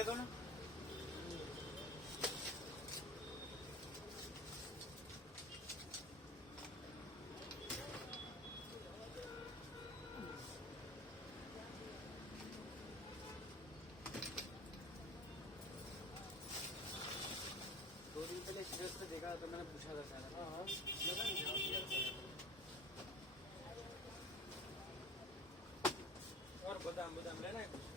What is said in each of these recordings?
કહેતો ને थोड़ी पहले सीरियस में देखा तो मैंने पूछा था शायद हाँ हाँ और बादाम बादाम लेना है कुछ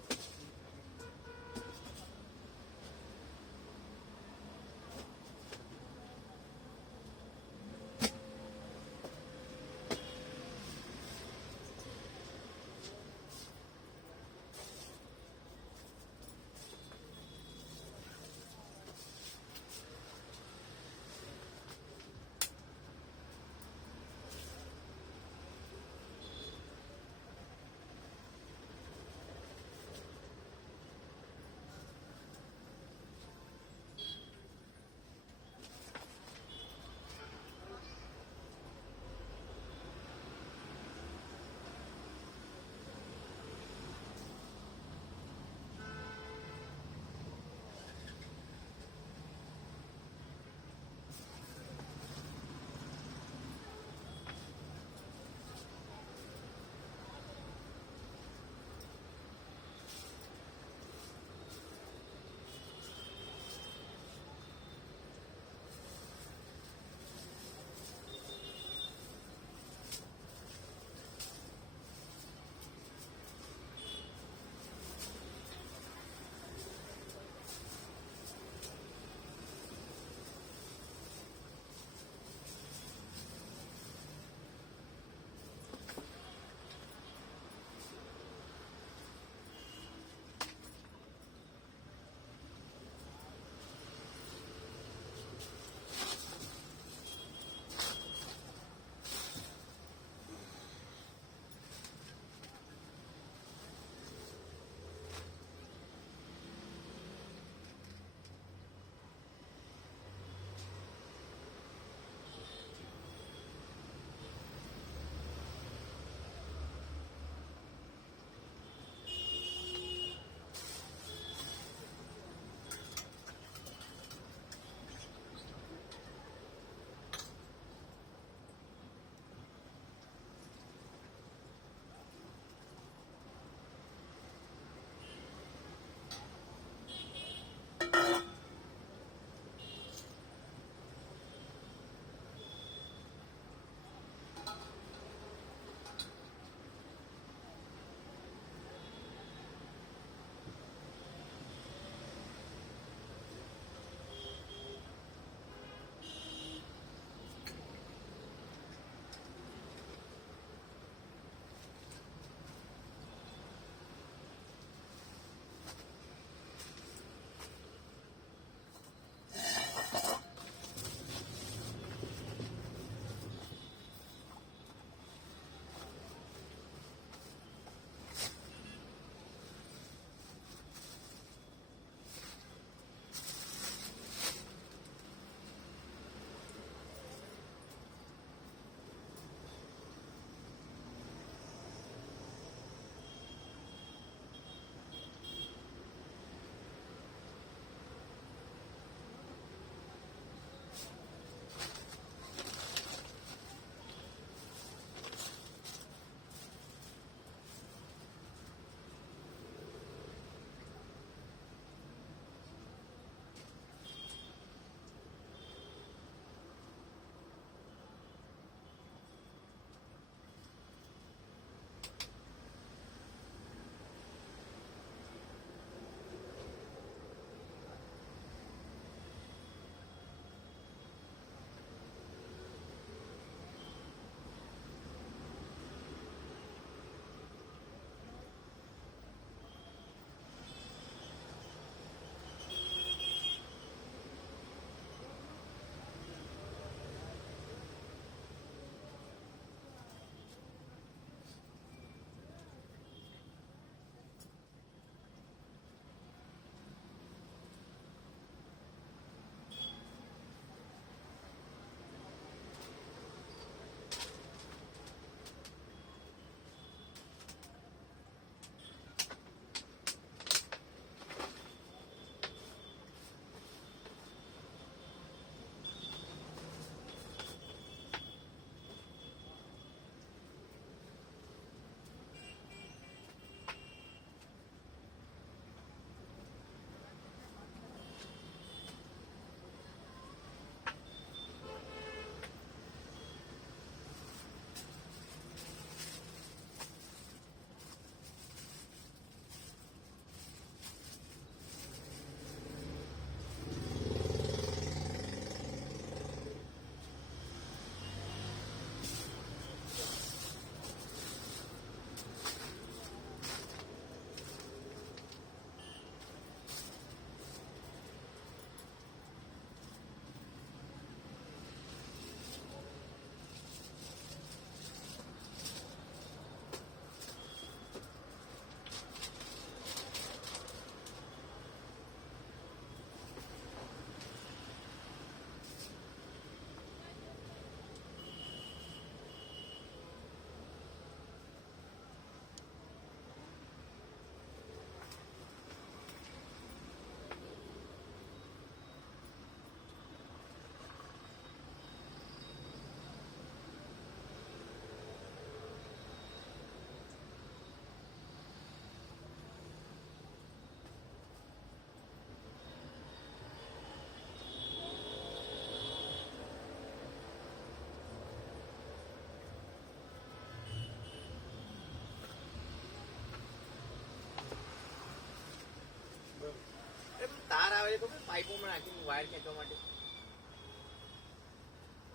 હોય તો પાઇપોમાં નાખીને વાયર ખેંચવા માટે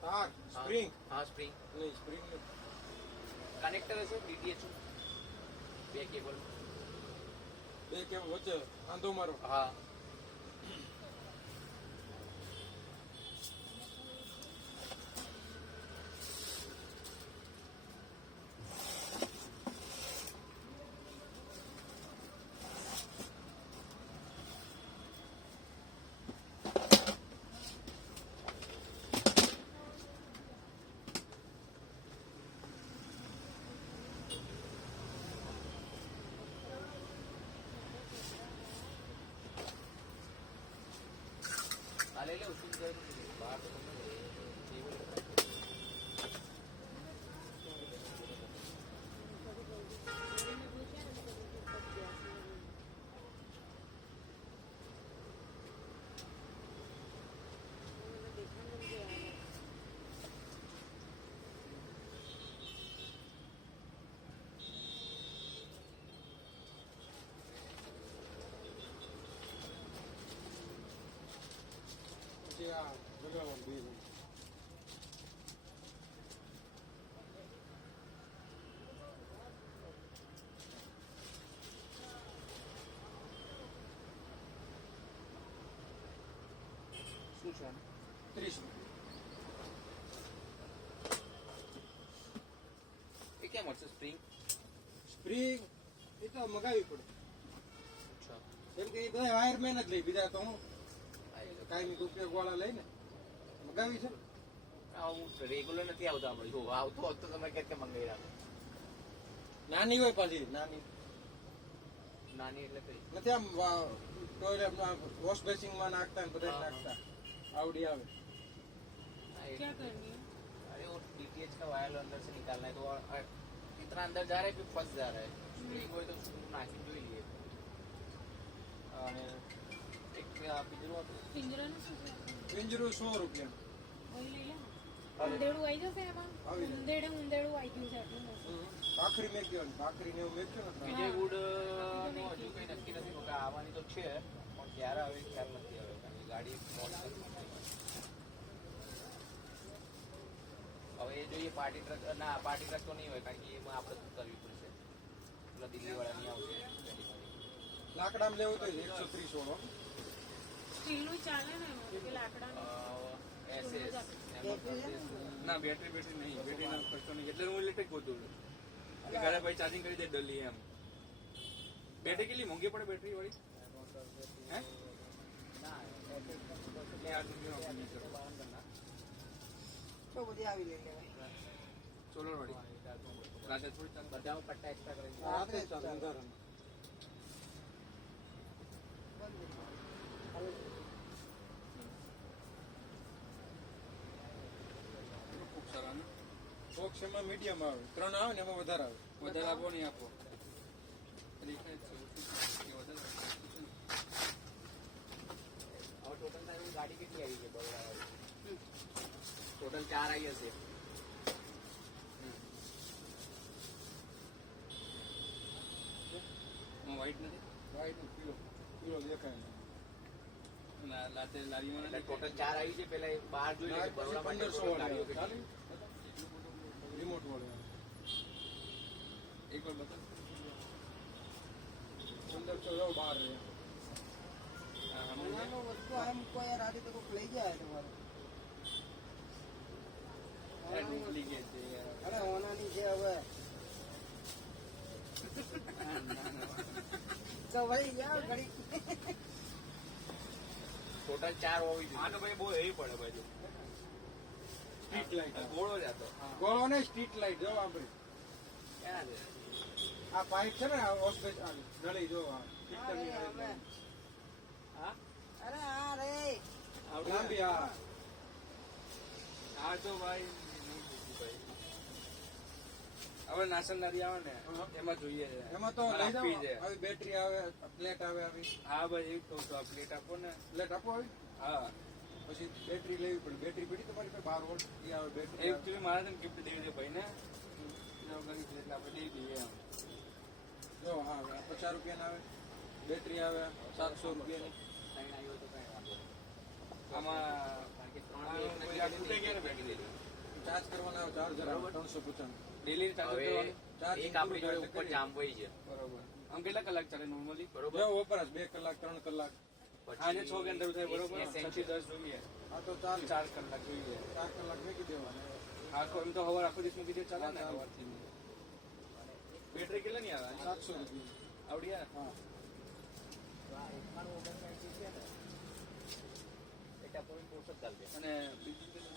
તાર સ્પ્રિંગ હા સ્પ્રિંગ નહીં સ્પ્રિંગ કનેક્ટર હશે ડીટીએચ બે કેબલ બે કેમ વચ્ચે આંધો મારો હા કાલે લે ઉઠી જાય બહાર તો પછી આ લગાવવાનું બે જણ. શું છે 30 એ ક્યાં મળશે સ્પ્રિંગ સ્પ્રિંગ એ તો મગાવી પડે અચ્છા કેમ કે એ બધા વાયરમેન જ લઈ બીજા તો હું કાયમી ઉપયોગ વાળા લઈને મગાવી છે ને. હું રેગ્યુલર નથી આવતો આપણે જો આવતો હોત તો તમે ક્યાં મંગાવી રાખો નાની હોય પાછી નાની નાની એટલે કઈ નથી આમ ટોયલેટમાં વોશ બેસિંગમાં નાખતા ને બધા નાખતા આવડી આવે क्या करनी है? अरे वो डीटीएच का वायर अंदर से निकालना है तो इतना अंदर जा रहा है कि फंस जा रहा है स्प्रिंग હોય તો નાખી જોઈ લઈએ અને એક બીજું હતું પિંજરાનું શું છે? પિંજરું 100 રૂપિયા ઓય લઈ લે. ઉંદેડું આવી જશે એમાં? આવી જશે. ઉંદેડું આવી ગયું છે એટલું નથી. ભાખરી મેક્યો ને ભાખરી ને એવું મેક્યો ને વિજય વુડ નું હજુ કઈ નક્કી નથી કે આવવાની તો છે પણ ક્યારે આવે ખ્યાલ નથી આવે કારણ કે ગાડી મોડી નથી હવે એ જોઈએ પાર્ટી ટ્રક ના પાર્ટી ટ્રક તો નહીં હોય કારણ કે એમાં આપણે શું કરવી પડશે પેલા દિલ્હી વાળા નહીં આવશે લાકડામાં લેવું તો 130 વાળો સ્ટીલનું ચાલે ને એમાં કે લાકડાનું? SS ના બેટરી નહીં બેટરીનો ખર્ચો નહીં એટલે હું ઇલેક્ટ્રિક ગોતું છું કે ઘરે ભાઈ ચાર્જિંગ કરી દે ડલી એમ બેટરી કેટલી મોંઘી પડે બેટરી વાળી હે ના એટલે આ રૂપિયાનો આપણે નહીં કરો. તો બધી આવી લઈ લેવાય. સોલર વાળી રાતે થોડી ચાલે બધામાં પટ્ટા એક્સ્ટ્રા કરી રાતે ચાલે અંધારામાં. ખૂબ સારા ને બોક્સ એમાં મીડિયમ આવે 3 આવે ને એમાં વધારે આવે વધારે આપો નહીં આપો દેખાય જ છે કે વધારે હવે ટોટલ તારી ગાડી કેટલી આવી છે બરોડા વાળી ટોટલ 4 આવી હશે વ્હાઈટ નથી વાઈટ પીળો પીળો દેખાય ને. લાતે લારીમાં એટલે નથી ટોટલ 4 આવી છે પેલા એક બહાર જોઈ લે ના, કે બરોડા પછી માટે 1500 ગાડીઓ વાળી આવે. કેટલી રિમોટ વાળો આવે. એક વાર બતાવ 1500 એવો બહાર રહે. નાનો વસ્તુ આ મૂકો યાર આડી તો કોઈક લઈ જાય તમારે. ડુપ્લિકેટ છે યાર અરે હોનાની છે હવે તો ભાઈ યાર ઘડી ટોટલ 4 હોવી જોઈએ આનો ભાઈ બહુ હેવી પડે ભાઈ સ્ટ્રીટ લાઈટ આવે. ગોળો જ હતો ગોળો ને સ્ટ્રીટ લાઈટ જો આપણે ક્યાં છે આ પાઇપ છે ને આ વોશ બેસ આ નળી જો આ પિત્તળની અરે નળી. અમે હા અરે આ રે લાંબી આ આ તો ભાઈ નહીં પૂછ્યું ભાઈ હવે નાસનદારી આવે ને એમાં જોઈએ છે એમાં તો મારે લઈ જાઓ આપવી છે આવી બેટરી આવે પ્લેટ આવે આવી હા ભાઈ એવું કહું છું આ પ્લેટ આપો ને પ્લેટ આપો આવી હા પછી બેટરી લેવી પડે બેટરી પડી તમારી પાસે 12 વોલ્ટ ની આવે બેટરી આવે. એકચ્યુઅલી મારે છે ને ગિફ્ટ દેવી છે ભાઈ ને એટલે આપણે દઈ દઈએ એમ જો હા 50 રૂપિયાની આવે બેટરી આવે 700 રૂપિયાની ત્રણ આવ્યો તો કઈ આમાં કારણ કે ત્રણ આ બે એકના કોઈ આ તૂટે ક્યારે બેટરી લીધી? ચાર્જ કરવાના આવે ચાર્જર આવે 395. ડેલી ચાર્જ હવે કરવાનું? ચાર્જિંગ એક આપણી જોડે ઉપર જામ હોય છે બરોબર. આમ કેટલા કલાક ચાલે નોર્મલી? બરોબર જેવો વપરાશ 2 કલાક 3 કલાક. આજે 6 ઘંટા થાય બરોબર. એક 6 થી 10 જોઈએ. આ તો ચાલે 4 કલાક જોઈએ. 4 કલાક મૂકી દેવાના. આખો એમ તો હવાર આખો દિવસ મૂકી દે ચાલે ને હવારથી. બેટરી કેટલાની આવે? 700 રૂપિયા. આવડી આવે? હા. એટા પોઈન્ટ પોસ્ટ ચાલશે અને બીજું પેલું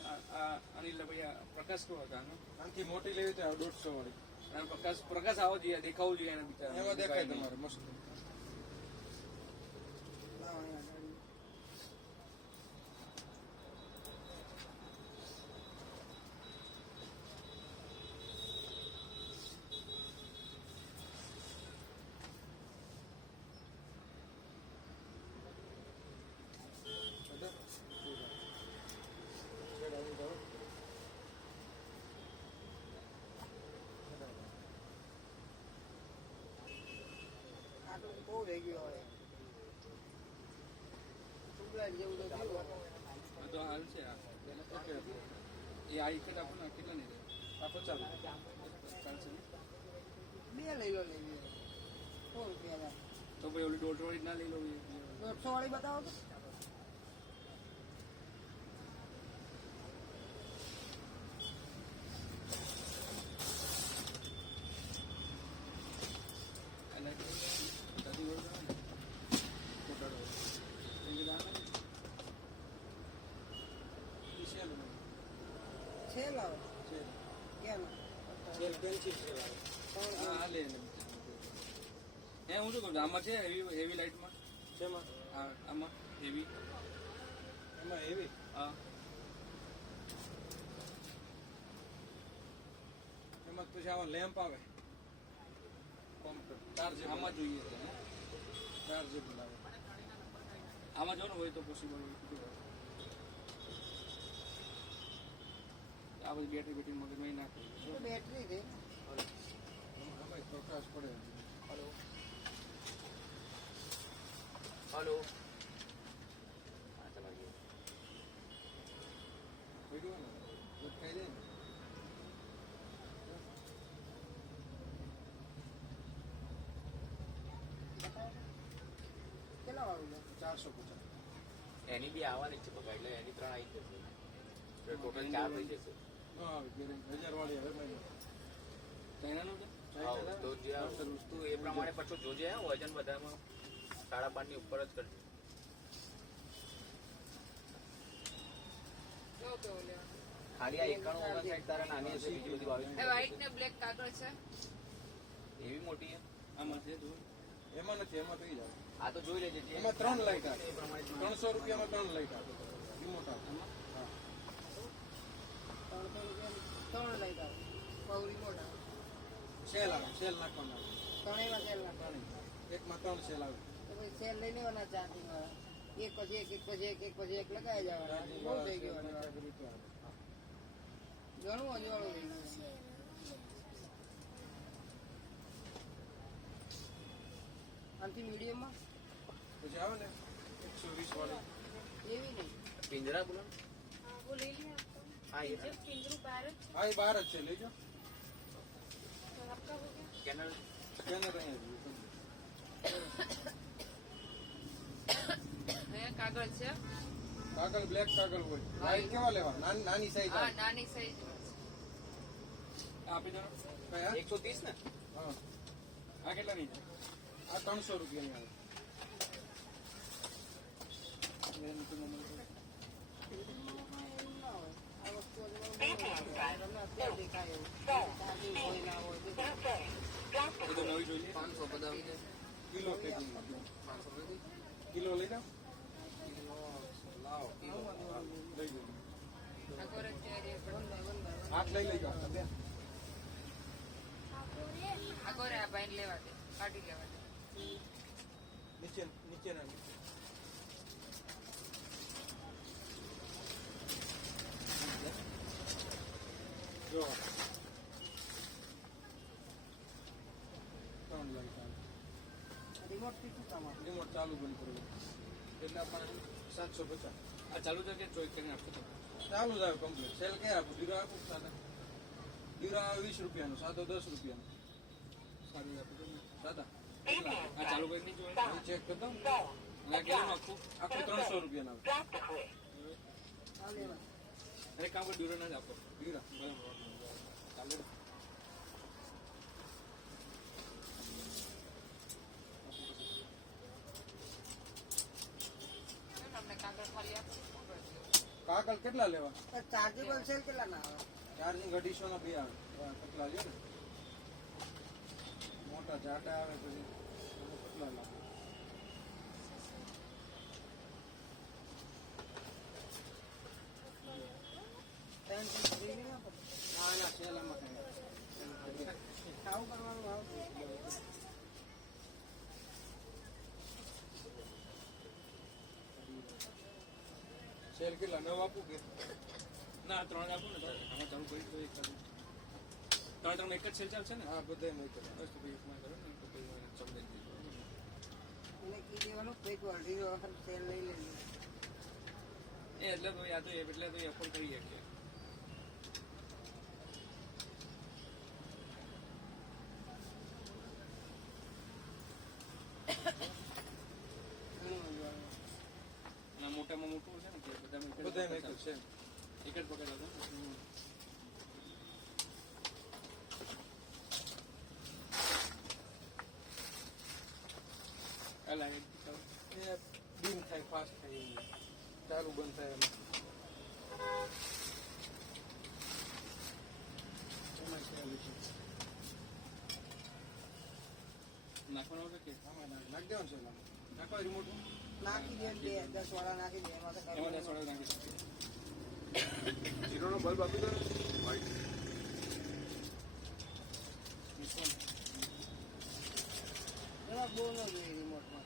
આની ભાઈ પ્રકાશ કેવો હતો આનો? આનાથી મોટી લેવી તો 150 વાળી. અને પ્રકાશ આવો જોઈએ, દેખાવું જોઈએ એના બિચારા. એમાં દેખાય તમારે મસ્ત. આટલું બહુ થઈ ગયું હવે ટ્યુબલાઇટ જેવું તો થયું હવે. બધું સારું છે આ. એ આ ઇફેક્ટ આપો ને કેટલા નહીં રહે? આ 50 ચાલશે ને? બે લઈ લો લેવી હોય. 100 રૂપિયા તો ભાઈ ઓલી 1.5 વાળી ના લઈ લો. 150 વાળી બતાવો તો છે લાવો ક્યાં સેલ પેન્સિલ સેલ આવે. હા લે લે. હું શું કહું છું, આમાં છે હેવી લાઇટમાં? શેમાં? આમાં હેવી? એમાં એવી હા. એમાં પછી આવા લેમ્પ આવે ચાર્જેબલ. આમાં જોઈએ છે, હે? ચાર્જેબલ આવે. આમાં જો ને હોય તો પોસિબલ હોય. આ બધી બેટરી મગજમાં નાખી. બેટરી છે આમાં પ્રકાશ પડે. હલો હલો હા ચલા ગયો વિડિયો ને લટકાઈ દે ને. કેટલા વાળું છે 450. એની બી આવવાની જ છે બગા એટલે એની 3 આવી જશે તો ટોટલ 4 થઈ જશે ન આવે ગેરંટી 1000 વાળી આવે ભાઈ. ચાઇનાનું છે? હા, તો જે આ વસ્તુ એ પ્રમાણે પછી જોજે હે, વજન બધામાં 5.5 ની ઉપર જ કરજો ખાલી આ 91 તારા નાની હશે બીજી બધી આવી વ્હાઈટ ને બ્લેક કાગળ છે. એવી મોટી હે આમાં છે જો. એમાં નથી, એમાં તો ઈ જ આવે. આ તો જોઈ લેજે જે એમાં 3 લાઈટ આવે. એ પ્રમાણે 300 રૂપિયામાં 3 લાઈટ આવે. રિમોટ આવે. હા. 300 રૂપિયા 3 લઈ જાવ પૌરી મોટા સેલ આવે. સેલ નાખવાનો આવે. ત્રણેયમાં સેલ નાખવાનું એકમાં 3 સેલ આવે. તો પછી સેલ લઈ લેવાના ચાર્જિંગ વાળા એક પછી એક પછી એક પછી એક લગાવી જવાના ચાર્જિંગ બહુ થઈ વાળા ગયું સેલ રીતે આવે. ઘણું અજવાળું થઈ ગયું આનાથી મીડિયમમાં પછી આવે ને 120 વાળી. એવી નહીં પિંજરા બોલો हाँ, वो ले लिया आपको हाँ, ये जब पिंजरू पैरट હા એ બહાર જ છે, લઈ જાઓ. तो आपका हो गया કેનલ સ્કેનર અહીંયા જ नया कागज છે કાગળ બ્લેક કાગળ હોય. લાઈટ કેવા લેવા? નાની સાઈઝ હા આવે. નાની સાઈઝ આપી દો. કયા? 130 ને હા. આ કેટલાની છે? આ 300 રૂપિયાની આવે. એવું ના હોય આ વસ્તુ અજવાળું તમને અત્યારે દેખાય એવું ચાર્જિંગ હોય ના હોય એ તો નવી જોઈએ. 500 બદામ છે કિલો પેકિંગ. 500 નથી કિલો લઈ જાઓ. લાવો લઈ જાઓ. અગોર અત્યારે હાથ લઈ જાઓ. બે. અગોર આ બાઈન લેવા દે કાઢી લેવા દે નીચે નીચે ના જો 3 લાઈટ આવે. રિમોટ થી શું કામ આવે રિમોટ ચાલુ બંધ કરવું એટલે આપણે 750. આ ચાલુ છે કે ચોઈસ કરીને આપશો તમે? ચાલુ જ આવે કમ્પ્લીટ. સેલ ક્યાં આપું? ડ્યુરા આપું સાદા? ડ્યુરા આવે 20 રૂપિયાનું, સાદો 10 રૂપિયાનું. સારું આપો તો ને. સાદા આ ચાલુ કરી નહીં જોવાય? ચેક કરતો અને આ કેટલાનું આખું? આખું 300 રૂપિયાનું આવે. આ લેવા. અરે કામ પર ડ્યુરો ના જ આપો. ડ્યુરા બરાબર ચાલુ તમને કાગળ ખાલી આપો કાગળ કેટલા લેવા? ચાર્જેબલ સેલ કેટલા ના આવે? ચાર્જિંગ 250 ના બે આવે. કેટલા લ્યો ને? મોટા જાડા આવે પછી કેટલા લાગે? ના ના સેલ આમાં કઈ આવું કરવાનું આવું. સેલ કેટલા 9 આપું કે? ના 3 આપો ને તો આમાં ચાલુ કરી તો એક સારું. 3 એક જ સેલ ચાલશે ને? હા બધાય મેં કરે. બસ તો ભાઈ એકમાં કરો ને તો ભાઈ મને સમજાઈ દીધું. અને કી દેવાનું પેક વર્ડી વખત સેલ લઈ લેવી. એટલે તો યા તો એટલે તો એફોર્ડ કરી શકીએ. અને મોટામાં મોટું છે ને કે બધાય મેં કરે છે. એક જ પકડ હતો ને. આ લાગે એ બીમ થાય ફાસ્ટ થાય એવું. ચાલુ બંધ થાય એમાં. એમાં ચાલુ છે. નાખવાનો হবে કે આમાં નાખી દેવાનું છે એમાં. નાખો રિમોટ. નાખી દે 10 વાળા નાખી દે એમાં તો એમાં કઈ 10 વાળા નાખી શકીએ. જીરોનો બલ્બ આપી દો ને. વ્હાઈટ. એમાં બહુ ન જોઈએ રિમોટમાં.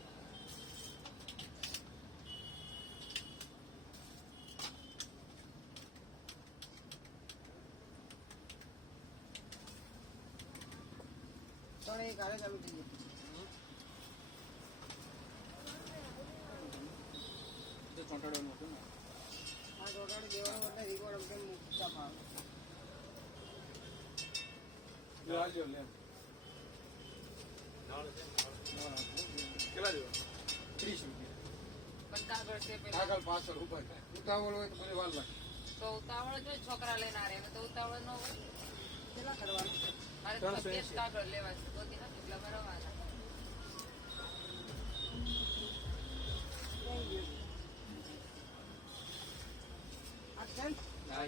પણ એ કાલે ચાલુ થઈ ગયું. તો ચોંટાડવાનું હતું ને. આ ચોટાડી દેવાનું એટલે રિમોટ અમને મૂકતા આવે. લ્યો આ લ્યો લે. કેટલા દેવા? 30 રૂપિયા. પણ કાગળ છે પેલા આગળ પાછળ ઉપર ઉતાવળ હોય તો પછી વાલ લાગે. તો ઉતાવળ જ હોય છોકરા લઈને આ રહે તો ઉતાવળ ન હોય કેટલા કરવાનું છે? મારે 380. તો 20 કાગળ લેવા છે ગોતી નથી એટલા ભરવાના કઈ ગયું? આ છે ને? હા એ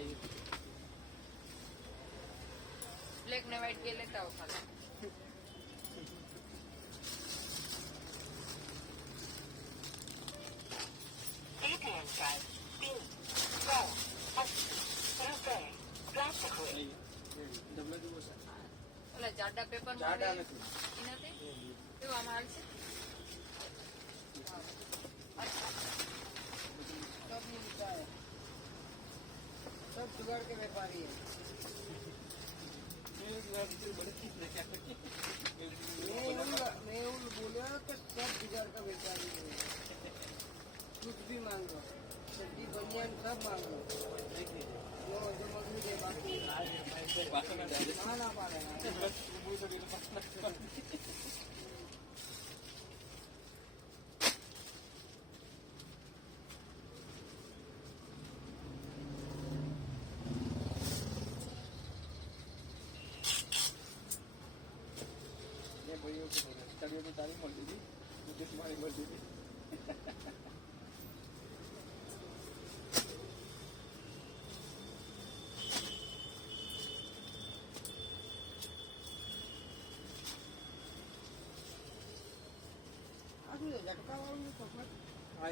બ્લેક ને વ્હાઈટ બે લેતા આવો ખાલી ડબલા જેવો છે. ઓલા જાડા પેપર જાડા નથી. નથી કેવું આમાં હાલ છે सब मिलता है, सब जुगाड़ के व्यापारी है। मैं बोला कि सब जुगाड़ का व्यापारी है। कुछ भी मांग लो, सब्जी बनियान सब मांग लो, जो मगनी दे बाकी પાછળના direct ना पाए। ઊભું છે એટલે પાછળ. એ ભાઈઓ કે સ્ટડીઓ તો તારી મળતી હતી, ઉદ્દેશ મારી મળતી હતી. झटका वाली चॉकलेट આ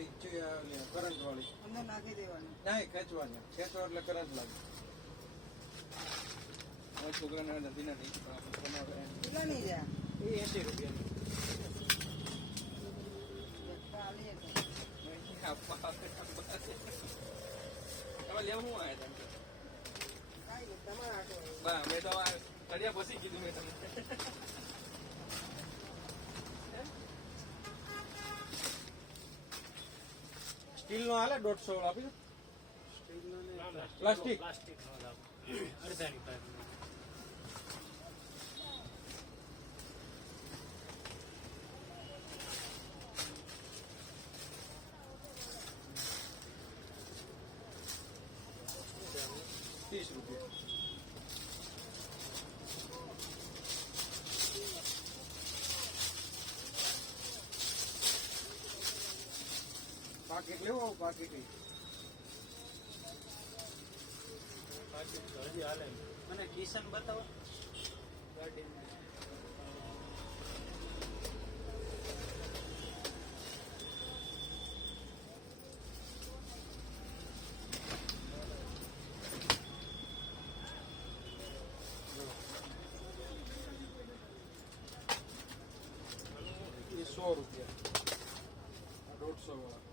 કરંટ વાળી अंदर नाखी देवानी। નહીં ખેંચવાની. ખેંચો એટલે કરંટ લાગે. આ છોકરાને નથી નથી પણ આપણે બનાવે એમ. कितना नहीं गया એ 80 રૂપિયાની. झटका आली है तो હવે લેવું શું આવ્યા તમે? काई नहीं तुम्हारा आटो है। બા મેં તો આ કડિયા પછી કીધું મેં તમને. સ્ટીલ નો હાલે 150 વાળો આપી દો. પ્લાસ્ટિક પ્લાસ્ટિક નો લાવો અડધાની પાઇપ 30 રૂપિયા. પાકીટ લેવો આવું પાકીટ હજી હાલે મને કિશન બતાવો. એ 100 રૂપિયા. 150 વાળા.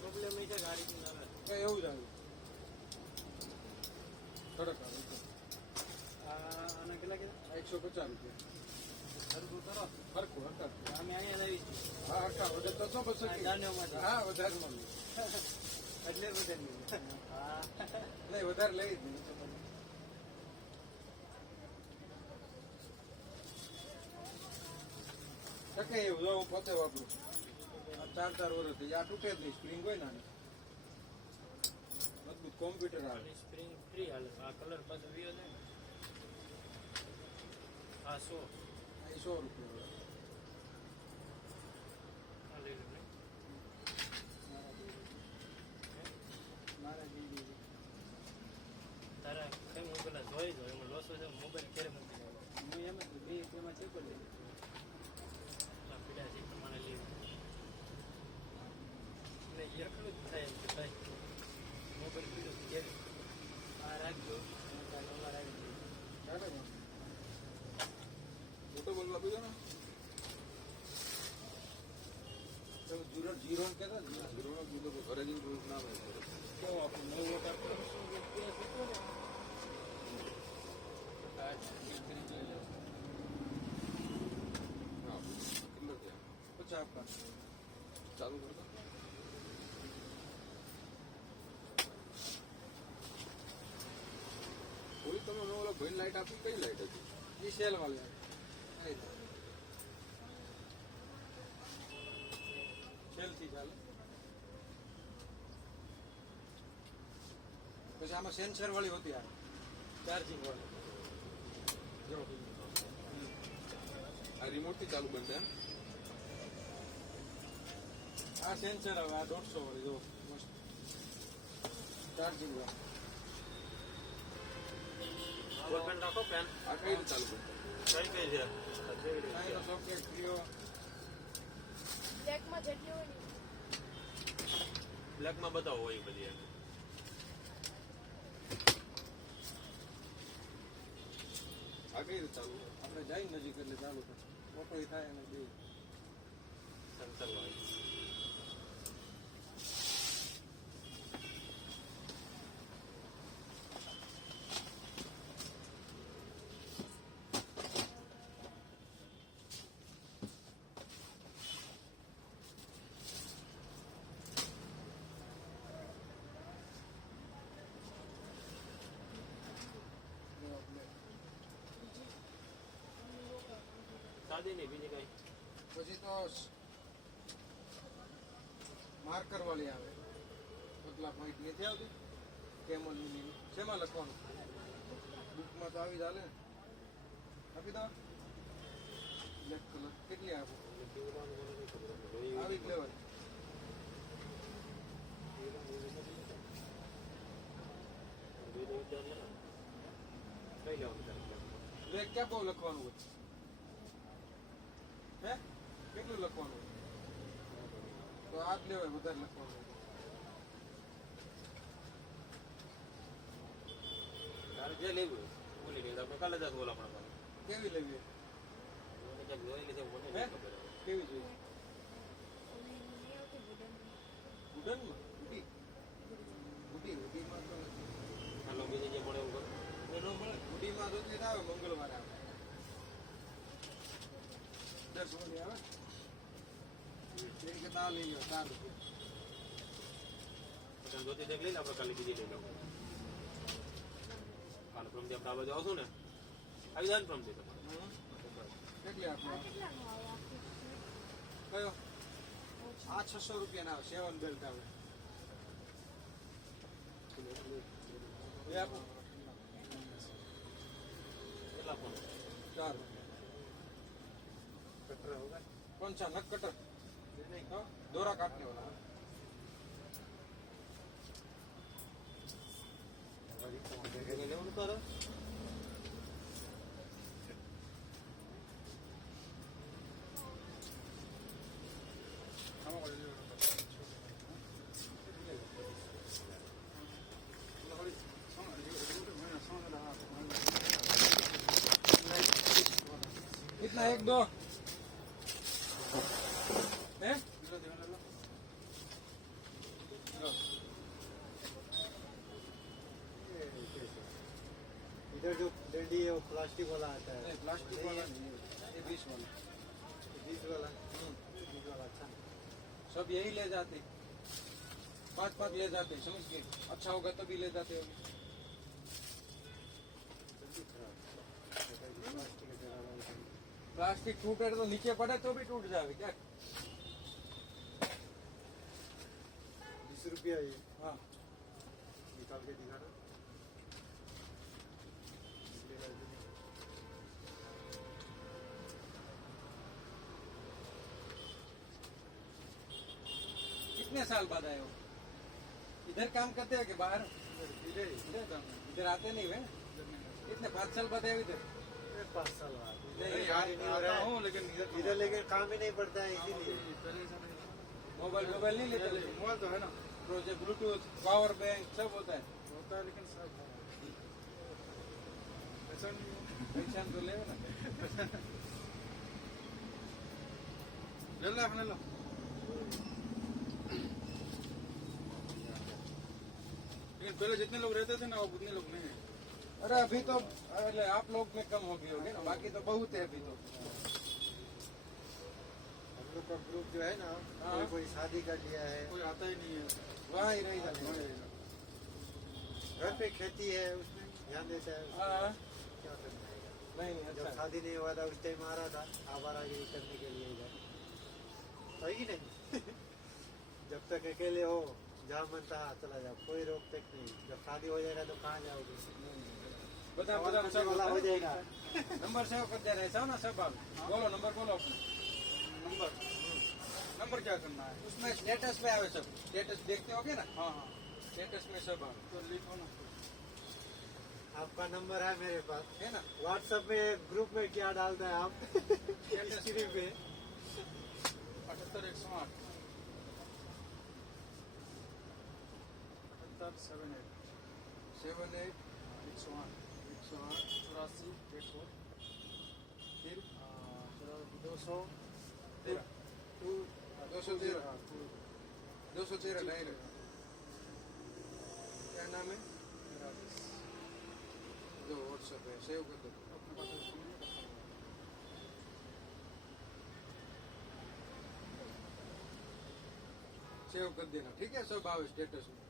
પ્રોબ્લેમ એ છે ગાડીની આવે કઈ એવું જ આવ્યું. કડક આવે છે. આના કેટલા કીધા આ 150 રૂપિયા. સરખું કરો હરખું હરખું. અમે અહીંયા લાવી હા હરખા વગર તો શું બસો કે? ધાન્યોમાંથી. હા વધારે મળે. એટલે વધારે હા નહીં વધારે લઈ જ નહીં. ટકે એવું જો હું પોતે વાપરું. આ 4 વર્ષથી આ તૂટે જ નહીં. સ્પ્રિંગ હોય ને આની. મજબૂત કોમ્પ્યુટર આવે. સ્પ્રિંગ ફ્રી હાલે આ કલર પાછો વિયો છે ને હા 100 આ 100 રૂપિયા. આ લઈ લો ને મારા બીજી તારા કઈ હું પેલા જોઈ દો એમાં લોસો છે મોબાઈલ ક્યારે મૂકી દે હું એમ જ બે તેમાં ચેક કરી લઉં. પીડા છે એ પ્રમાણે લેવું એટલે એકલું જ થાય એમ કે ભાઈ મોબાઈલ પીડો ક્યારે આ રાખજો અને કાલે ઓલા રાખી દઈએ ચાલે ને? મોટો બોલ આપી દો ને. તમે જીરો ને કહેતા ને? જીરોનો કીધો કે ઘરે જઈને જોયું ના હોય. કેવો આપણે નવો વોટ આપો? આ ચેક કરી જોઈ લઉં. હા, કેટલો છે? 50 આપવા. ચાલુ કરતા. કોઈ તમે મેં ઓલા ભાઈ લાઈટ આપી કઈ લાઈટ હતી? એ સેલ વાળી આવે. સેલ થી ચાલે. પછી આમાં સેન્સર વાળી હોતી આવે. ચાર્જિંગ વાળી. જો આ રિમોટ થી ચાલુ બનતા એમ? આ સેન્સર આવે. આ 150 વાળી જો મસ્ત ચાર્જિંગ વાળી. રાખો પેન આ કઈ રીતે ચાલુ બનતા? કઈ કઈ છે આનો સોકેટ ક્રિયો બ્લેકમાં જેટલી હોય ને બ્લેકમાં બતાવો હોય બધી એમ આ કઈ રીતે ચાલુ? આપણે જઈને નજીક એટલે ચાલુ થાય. ઓટો થાય અને બે સેન્સર વાળી સાદી નહીં બીજી કઈ પછી તો માર્કર વાળી આવે. પતલા પોઈન્ટ નથી આવતી કેમલ ની. શેમાં લખવાનું? બુકમાં તો આવી જ હાલે ને. આપી દો. બ્લેક કલર કેટલી આપો? આવી જ લેવાની. કઈ લેવાનું તારે લે બ્રેક ક્યાં બહુ લખવાનું હોય હે કેટલું લખવાનું હોય તો આ જ લેવાય વધારે લખવાનું હોય તારે જે લેવું હોય બોલી નહીં આપણે કાલે જ બોલા આપણા પાસે કેવી લેવી મને ક્યાંક જોઈ લીધે મને હે નહીં ખબર કેવી જોઈએ ઉડનમાં ઉડીમાં તો નથી હાલો બીજે જે મળે એવું કરો એનો મળે ઉડીમાં રોજ આવે મંગળવારે આવે 10 વાગે આવે એની કરતા આ લઈ લો 4 રૂપિયા પછી જોતી દેખ લઈને આપણે કાલે બીજી લઈ લઉં કાલે પ્રમદી આપણે આ બાજુ આવશું ને આવી જાય ને પ્રમદી તમારે કેટલી આપો કયો આ 600 રૂપિયા ના આવે 7 બેલ્ટ આવે એ આપો કેટલા પણ 4 कौन सा नक कटर हाँ, दोरा काटने वाला લેવાનું તારે कितना एक दो हैं इधर जो डंडी है वो प्लास्टिक वाला आता है प्लास्टिक वाला नहीं, ये 20 वाला 20 वाला 20 वाला अच्छा सब यही ले जाते 5 ले जाते समझ गए अच्छा होगा तभी ले जाते होंगे जल्दी खराब प्लास्टिक का जरा वाला प्लास्टिक टूटे तो नीचे पड़े तो भी टूट जाए क्या 20 रुपया ये हाँ निकाल के दिखाना कितने साल बाद आए हो इधर काम करते हो कि बाहर इधर आते नहीं हुए कितने 5 साल बाद आए हो इधर 5 साल बाद नहीं, यार ही नहीं हो रहा है लेकिन इधर लेकिन काम ही नहीं पड़ता है इसीलिए मोबाइल नहीं लेते मोबाइल तो है ना प्रोजेक्ट ब्लूटूथ पावर बैंक सब होता है लेकिन सब पहचान तो ले ना ले लो अपने लो लेकिन पहले जितने लोग रहते थे ना वो उतने लोग नहीं है अरे अभी तो अरे आप लोग में कम हो गए होगे ना बाकी तो बहुत है अभी तो हम लोग का ग्रुप जो है ना हाँ। कोई शादी कर लिया है कोई आता ही नहीं है वहाँ ही रहेगा घर पे खेती है उसमें ध्यान देता है हाँ क्या करना है नहीं जब अच्छा शादी नहीं हुआ था उस टाइम आ रहा था आवारागिरी करने के लिए इधर है कि नहीं जब तक अकेले हो जहाँ मन था चला जाओ कोई रोक टोक नहीं जब शादी हो जाएगा तो कहाँ जाओगे बता सवाल करने वाला हो जाएगा नंबर सेव कर दे रहे हैं ना सब आप बोलो नंबर बोलो अपना नंबर नंबर क्या करना है उसमें स्टेटस पे आवे सब स्टेटस देखते होगे ना हाँ हाँ स्टेटस में सब आवे तो लिखो ना आपका नंबर है मेरे पास है ना व्हाट्सएप में ग्रुप में क्या डालता है आप हिस्ट्री पे 78 108 फिर 213 डायरेक्ट क्या नाम है जो व्हाट्सएप है सेव कर दो सेव कर देना ठीक है सब आवे स्टेटस में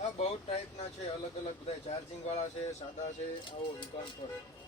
આ બહુ ટાઈપના છે, અલગ અલગ બધા ચાર્જિંગ વાળા છે, સાદા છે. આવો દુકાન પર